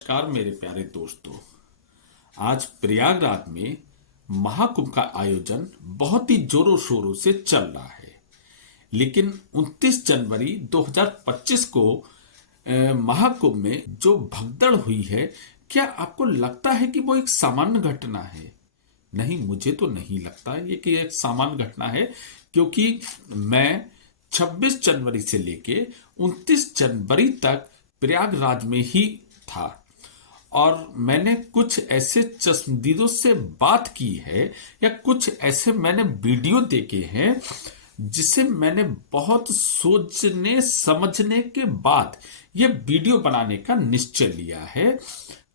नमस्कार मेरे प्यारे दोस्तों। आज प्रयागराज में महाकुंभ का आयोजन बहुत ही जोरों शोरों से चल रहा है। लेकिन 29 जनवरी 2025 को महाकुंभ में जो भगदड़ हुई है, क्या आपको लगता है कि वो एक सामान्य घटना है? नहीं, मुझे तो नहीं लगता ये कि एक सामान्य घटना है, क्योंकि मैं 26 जनवरी से लेके 29 जनवरी तक प्रयागराज में ही था। और मैंने कुछ ऐसे चश्मदीदों से बात की है या कुछ ऐसे मैंने वीडियो देखे हैं जिसे मैंने बहुत सोचने समझने के बाद ये वीडियो बनाने का निश्चय लिया है,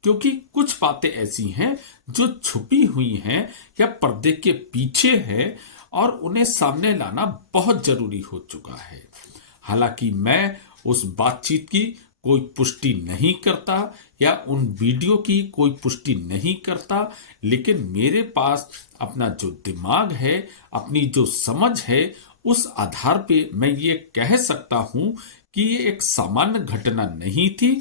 क्योंकि कुछ बातें ऐसी हैं जो छुपी हुई हैं या पर्दे के पीछे है और उन्हें सामने लाना बहुत जरूरी हो चुका है। हालांकि मैं उस बातचीत की कोई पुष्टि नहीं करता या उन वीडियो की कोई पुष्टि नहीं करता, लेकिन मेरे पास अपना जो दिमाग है, अपनी जो समझ है, उस आधार पे मैं ये कह सकता हूं कि ये एक सामान्य घटना नहीं थी।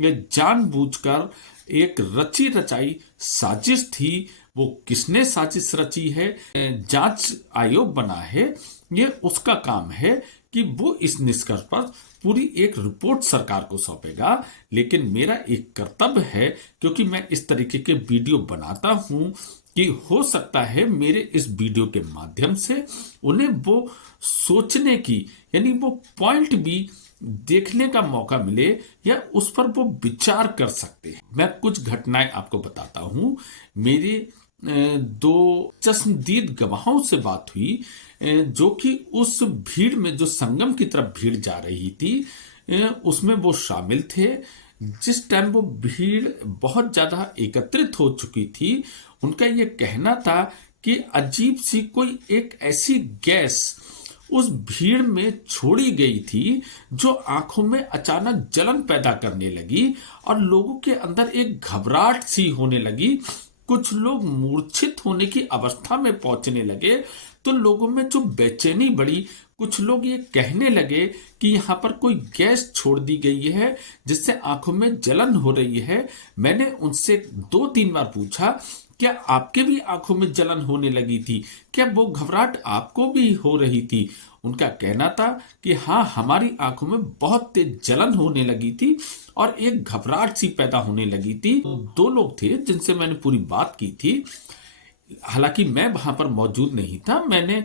ये जानबूझकर एक रची रचाई साजिश थी। वो किसने साजिश रची है, जांच आयोग बना है, ये उसका काम है कि वो इस निष्कर्ष पर पूरी एक रिपोर्ट सरकार को सौंपेगा। लेकिन मेरा एक कर्तव्य है, क्योंकि मैं इस तरीके के वीडियो बनाता हूं, कि हो सकता है मेरे इस वीडियो के माध्यम से उन्हें वो सोचने की, यानी वो पॉइंट भी देखने का मौका मिले या उस पर वो विचार कर सकते हैं। मैं कुछ घटनाएं आपको बताता हूं। मेरे दो चश्मदीद गवाहों से बात हुई, जो कि उस भीड़ में, जो संगम की तरफ भीड़ जा रही थी, उसमें वो शामिल थे। जिस टाइम वो भीड़ बहुत ज्यादा एकत्रित हो चुकी थी, उनका ये कहना था कि अजीब सी कोई एक ऐसी गैस उस भीड़ में छोड़ी गई थी जो आंखों में अचानक जलन पैदा करने लगी और लोगों के अंदर एक घबराहट सी होने लगी। कुछ लोग मूर्छित होने की अवस्था में पहुंचने लगे, तो लोगों में जो बेचैनी बढ़ी। कुछ लोग ये कहने लगे कि यहाँ पर कोई गैस छोड़ दी गई है जिससे आंखों में जलन हो रही है। मैंने उनसे 2-3 बार पूछा, क्या आपके भी आंखों में जलन होने लगी थी? क्या वो घबराहट आपको भी हो रही थी? उनका कहना था कि हाँ, हमारी आंखों में बहुत तेज जलन होने लगी थी और एक घबराहट सी पैदा होने लगी थी। 2 लोग थे जिनसे मैंने पूरी बात की थी। हालांकि मैं वहां पर मौजूद नहीं था। मैंने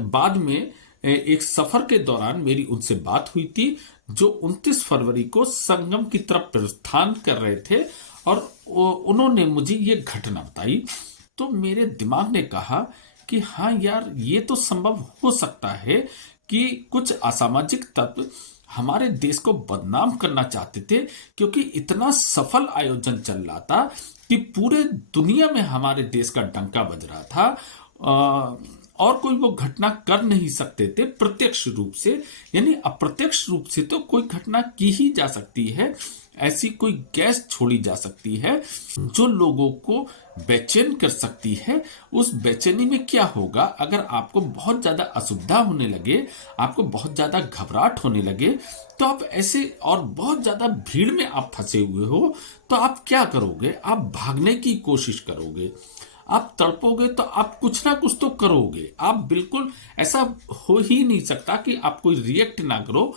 बाद में एक सफर के दौरान मेरी उनसे बात हुई थी, जो 29 फरवरी को संगम की तरफ प्रस्थान कर रहे थे, और उन्होंने मुझे ये घटना बताई। तो मेरे दिमाग ने कहा कि हाँ यार, ये तो संभव हो सकता है कि कुछ असामाजिक तत्व हमारे देश को बदनाम करना चाहते थे, क्योंकि इतना सफल आयोजन चल रहा था कि पूरे दुनिया में हमारे देश का डंका बज रहा था। और कोई वो घटना कर नहीं सकते थे प्रत्यक्ष रूप से, यानी अप्रत्यक्ष रूप से तो कोई घटना की ही जा सकती है। ऐसी कोई गैस छोड़ी जा सकती है जो लोगों को बेचैन कर सकती है। उस बेचैनी में क्या होगा, अगर आपको बहुत ज्यादा असुविधा होने लगे, आपको बहुत ज्यादा घबराहट होने लगे, तो आप ऐसे, और बहुत ज्यादा भीड़ में आप फंसे हुए हो, तो आप क्या करोगे? आप भागने की कोशिश करोगे, आप तड़पोगे, तो आप कुछ ना कुछ तो करोगे। आप बिल्कुल, ऐसा हो ही नहीं सकता कि आप कोई रिएक्ट ना करो।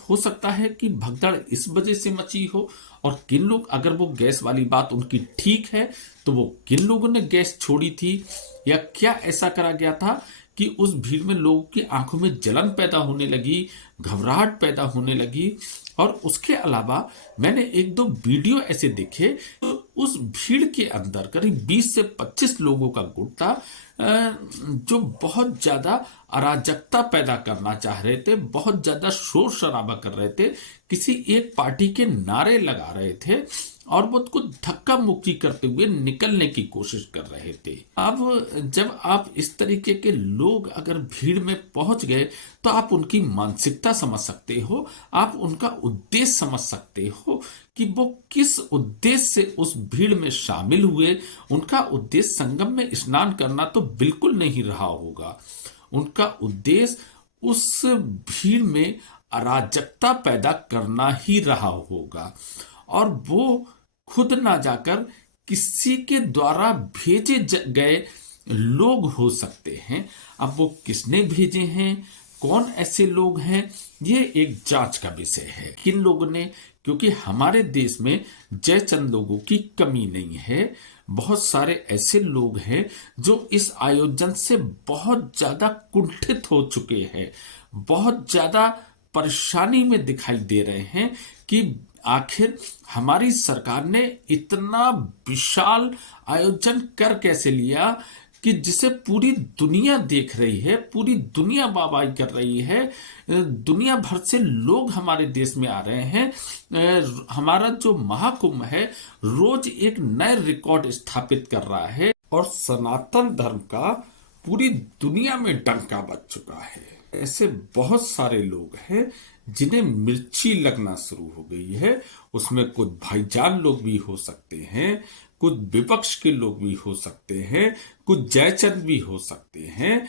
हो सकता है कि भगदड़ इस वजह से मची हो, और किन लोग, अगर वो गैस वाली बात उनकी ठीक है, तो वो किन लोगों ने गैस छोड़ी थी, या क्या ऐसा करा गया था कि उस भीड़ में लोगों की आंखों में जलन पैदा होने लगी, घबराहट पैदा होने लगी। और उसके अलावा मैंने 1-2 वीडियो ऐसे देखे, तो उस भीड़ के अंदर करीब 20 से 25 लोगों का गुट था, जो बहुत ज्यादा अराजकता पैदा करना चाह रहे थे, बहुत ज्यादा शोर शराबा कर रहे थे, किसी एक पार्टी के नारे लगा रहे थे और वो को धक्का मुक्की करते हुए निकलने की कोशिश कर रहे थे। अब जब आप इस तरीके के लोग अगर भीड़ में पहुंच गए, तो आप उनकी मानसिकता समझ सकते हो, आप उनका उद्देश्य समझ सकते हो कि वो किस उद्देश्य से उस भीड़ में शामिल हुए। उनका उद्देश्य संगम में स्नान करना तो बिल्कुल नहीं रहा होगा। उनका उद्देश्य उस भीड़ में अराजकता पैदा करना ही रहा होगा। और वो खुद ना जाकर किसी के द्वारा भेजे गए लोग हो सकते हैं। अब वो किसने भेजे हैं, कौन ऐसे लोग हैं, ये एक जांच का विषय है। किन लोगों ने, क्योंकि हमारे देश में जयचंद लोगों की कमी नहीं है। बहुत सारे ऐसे लोग हैं जो इस आयोजन से बहुत ज्यादा कुंठित हो चुके हैं, बहुत ज्यादा परेशानी में दिखाई दे रहे हैं कि आखिर हमारी सरकार ने इतना विशाल आयोजन कर कैसे लिया कि जिसे पूरी दुनिया देख रही है, पूरी दुनिया वाहवाही कर रही है, दुनिया भर से लोग हमारे देश में आ रहे हैं। हमारा जो महाकुंभ है रोज एक नए रिकॉर्ड स्थापित कर रहा है और सनातन धर्म का पूरी दुनिया में डंका बज चुका है। ऐसे बहुत सारे लोग हैं जिन्हें मिर्ची लगना शुरू हो गई है। उसमें कुछ भाईजान लोग भी हो सकते हैं, कुछ विपक्ष के लोग भी हो सकते हैं, कुछ जयचंद भी हो सकते हैं,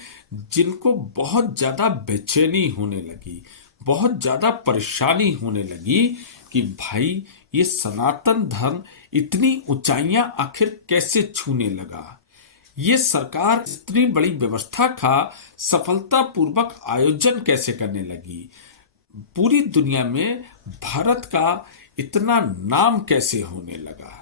जिनको बहुत ज्यादा बेचैनी होने लगी, बहुत ज्यादा परेशानी होने लगी कि भाई ये सनातन धर्म इतनी ऊंचाइयां आखिर कैसे छूने लगा। ये सरकार इतनी बड़ी व्यवस्था का सफलतापूर्वक आयोजन कैसे करने लगी, पूरी दुनिया में भारत का इतना नाम कैसे होने लगा।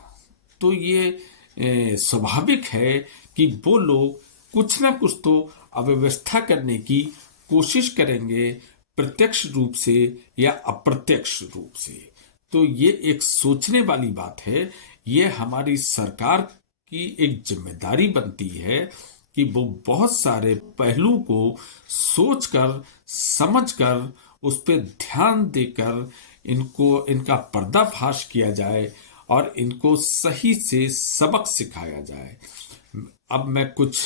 तो ये स्वाभाविक है कि वो लोग कुछ ना कुछ तो अव्यवस्था करने की कोशिश करेंगे, प्रत्यक्ष रूप से या अप्रत्यक्ष रूप से। तो ये एक सोचने वाली बात है। ये हमारी सरकार की एक जिम्मेदारी बनती है कि वो बहुत सारे पहलू को सोचकर समझकर उस पर ध्यान देकर इनका पर्दाफाश किया जाए और इनको सही से सबक सिखाया जाए। अब मैं कुछ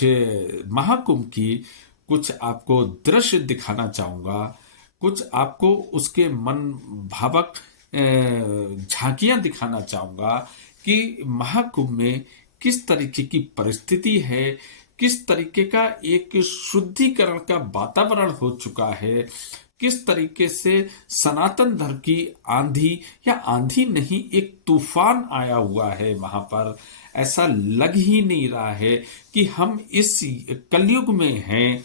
महाकुंभ की कुछ आपको दृश्य दिखाना चाहूंगा, कुछ आपको उसके मन भावक झांकियां दिखाना चाहूंगा कि महाकुंभ में किस तरीके की परिस्थिति है, किस तरीके का एक शुद्धिकरण का वातावरण हो चुका है, किस तरीके से सनातन धर्म की आंधी, या आंधी नहीं एक तूफान आया हुआ है वहां पर। ऐसा लग ही नहीं रहा है कि हम इस कलयुग में हैं।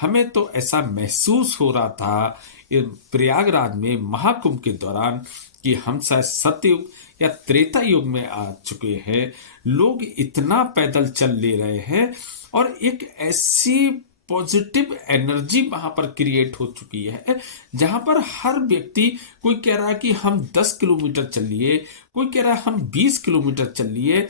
हमें तो ऐसा महसूस हो रहा था प्रयागराज में महाकुंभ के दौरान कि हम शायद सतयुग या त्रेता युग में आ चुके हैं। लोग इतना पैदल चल ले रहे हैं और एक ऐसी पॉजिटिव एनर्जी वहां पर क्रिएट हो चुकी है जहां पर हर व्यक्ति, कोई कह रहा है कि हम 10 किलोमीटर चल लिए, कोई कह रहा है हम 20 किलोमीटर चल लिए।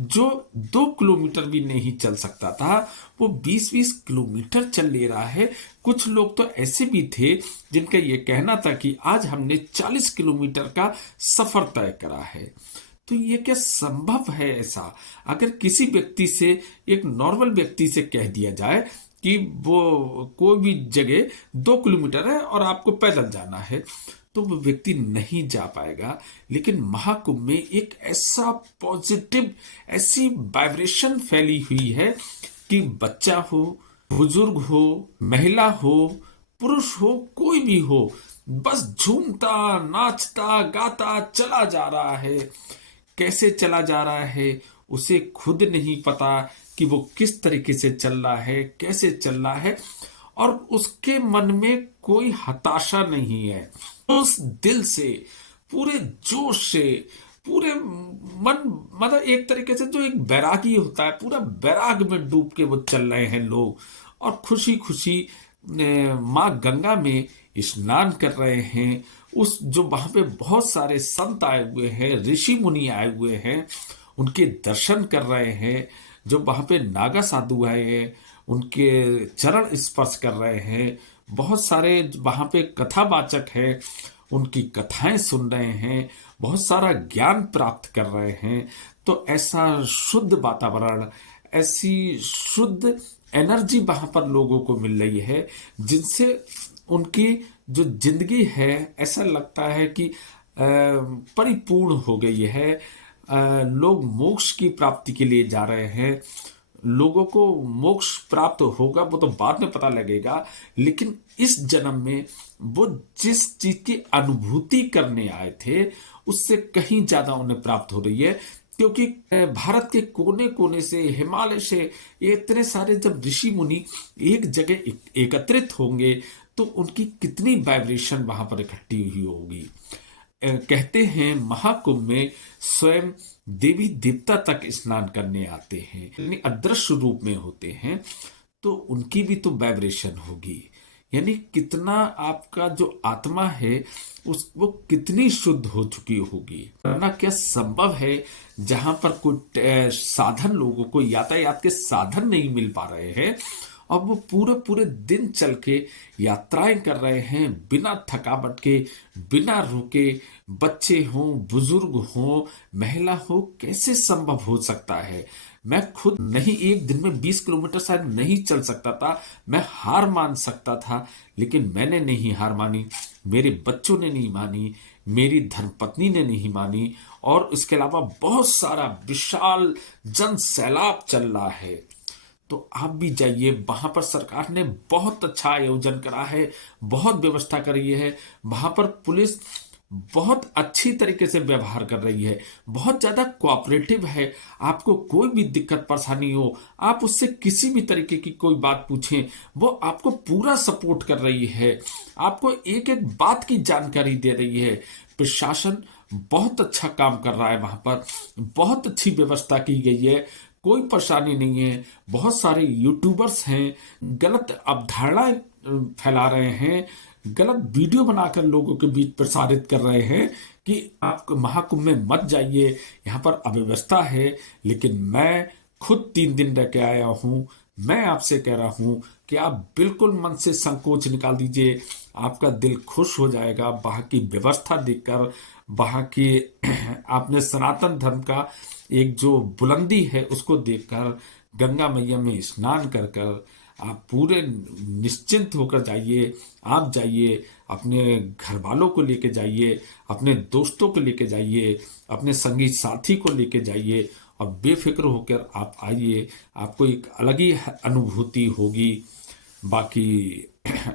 जो 2 किलोमीटर भी नहीं चल सकता था वो 20-20 किलोमीटर चल ले रहा है। कुछ लोग तो ऐसे भी थे जिनका ये कहना था कि आज हमने 40 किलोमीटर का सफर तय करा है। तो ये क्या संभव है ऐसा? अगर किसी व्यक्ति से, एक नॉर्मल व्यक्ति से कह दिया जाए कि वो कोई भी जगह 2 किलोमीटर है और आपको पैदल जाना है, तो वो व्यक्ति नहीं जा पाएगा। लेकिन महाकुंभ में एक ऐसा पॉजिटिव, ऐसी वाइब्रेशन फैली हुई है कि बच्चा हो, बुजुर्ग हो, महिला हो, पुरुष हो, कोई भी हो, बस झूमता नाचता गाता चला जा रहा है। कैसे चला जा रहा है उसे खुद नहीं पता कि वो किस तरीके से चल रहा है, कैसे चल रहा है, और उसके मन में कोई हताशा नहीं है। उस दिल से, पूरे जोश से, पूरे मन, मतलब एक तरीके से जो एक बैरागी होता है, पूरा बैराग में डूब के वो चल रहे हैं लोग, और खुशी खुशी माँ गंगा में स्नान कर रहे हैं। उस जो वहां पे बहुत सारे संत आए हुए हैं, ऋषि मुनि आए हुए हैं, उनके दर्शन कर रहे हैं। जो वहां पे नागा साधु आए हैं उनके चरण स्पर्श कर रहे हैं। बहुत सारे वहां पे कथावाचक है, उनकी कथाएं सुन रहे हैं, बहुत सारा ज्ञान प्राप्त कर रहे हैं। तो ऐसा शुद्ध वातावरण, ऐसी शुद्ध एनर्जी वहां पर लोगों को मिल रही है जिनसे उनकी जो जिंदगी है ऐसा लगता है कि परिपूर्ण हो गई है। लोग मोक्ष की प्राप्ति के लिए जा रहे हैं। लोगों को मोक्ष प्राप्त होगा वो तो बाद में पता लगेगा, लेकिन इस जन्म में वो जिस चीज की अनुभूति करने आए थे उससे कहीं ज्यादा उन्हें प्राप्त हो रही है, क्योंकि भारत के कोने कोने से, हिमालय से ये इतने सारे जब ऋषि मुनि एक जगह एकत्रित होंगे तो उनकी कितनी वाइब्रेशन वहां पर इकट्ठी हुई होगी। कहते हैं महाकुंभ में स्वयं देवी देवता तक स्नान करने आते हैं, यानी अदृश्य रूप में होते हैं, तो उनकी भी तो वाइब्रेशन होगी। यानी कितना आपका जो आत्मा है उस वो कितनी शुद्ध हो चुकी होगी। वरना क्या संभव है जहां पर कोई साधन, लोगों को यातायात के साधन नहीं मिल पा रहे हैं और वो पूरे पूरे दिन चल के यात्राएं कर रहे हैं बिना थकावट के, बिना रुके, बच्चे हों, बुजुर्ग हों, महिला हो, कैसे संभव हो सकता है। मैं खुद नहीं, एक दिन में 20 किलोमीटर शायद नहीं चल सकता था, मैं हार मान सकता था, लेकिन मैंने नहीं हार मानी, मेरे बच्चों ने नहीं मानी, मेरी धर्मपत्नी ने नहीं मानी, और इसके अलावा बहुत सारा विशाल जन सैलाब चल रहा है। तो आप भी जाइए, वहां पर सरकार ने बहुत अच्छा आयोजन करा है, बहुत व्यवस्था करी है, वहां पर पुलिस बहुत अच्छी तरीके से व्यवहार कर रही है, बहुत ज्यादा कोऑपरेटिव है। आपको कोई भी दिक्कत परेशानी हो, आप उससे किसी भी तरीके की कोई बात पूछें, वो आपको पूरा सपोर्ट कर रही है, आपको एक एक बात की जानकारी दे रही है। प्रशासन बहुत अच्छा काम कर रहा है, वहां पर बहुत अच्छी व्यवस्था की गई है, कोई परेशानी नहीं है। बहुत सारे यूट्यूबर्स हैं, गलत अवधारणाएं फैला रहे हैं, गलत वीडियो बनाकर लोगों के बीच प्रसारित कर रहे हैं कि आप महाकुंभ में मत जाइए, यहाँ पर अव्यवस्था है। लेकिन मैं खुद 3 दिन रह के आया हूँ, मैं आपसे कह रहा हूँ कि आप बिल्कुल मन से संकोच निकाल दीजिए, आपका दिल खुश हो जाएगा वहाँ की व्यवस्था देखकर, वहाँ की आपने सनातन धर्म का एक जो बुलंदी है उसको देखकर, गंगा मैया में स्नान कर कर आप पूरे निश्चिंत होकर जाइए। आप जाइए, अपने घर वालों को लेके जाइए, अपने दोस्तों को लेके जाइए, अपने संगी साथी को लेके जाइए और बेफिक्र होकर आप आइए, आपको एक अलग ही अनुभूति होगी। बाकी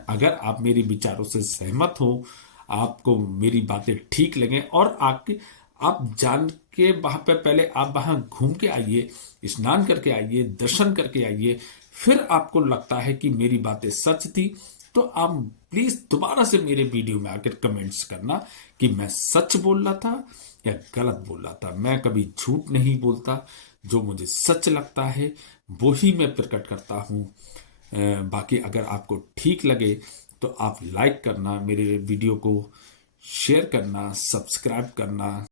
अगर आप मेरे विचारों से सहमत हो, आपको मेरी बातें ठीक लगें और आपके आप जान के वहां पे, पहले आप वहां घूम के आइए, स्नान करके आइए, दर्शन करके आइए, फिर आपको लगता है कि मेरी बातें सच थी, तो आप प्लीज दोबारा से मेरे वीडियो में आकर कमेंट्स करना कि मैं सच बोल रहा था या गलत बोल रहा था। मैं कभी झूठ नहीं बोलता, जो मुझे सच लगता है वो ही मैं प्रकट करता हूँ। बाकी अगर आपको ठीक लगे तो आप लाइक करना, मेरे वीडियो को शेयर करना, सब्सक्राइब करना।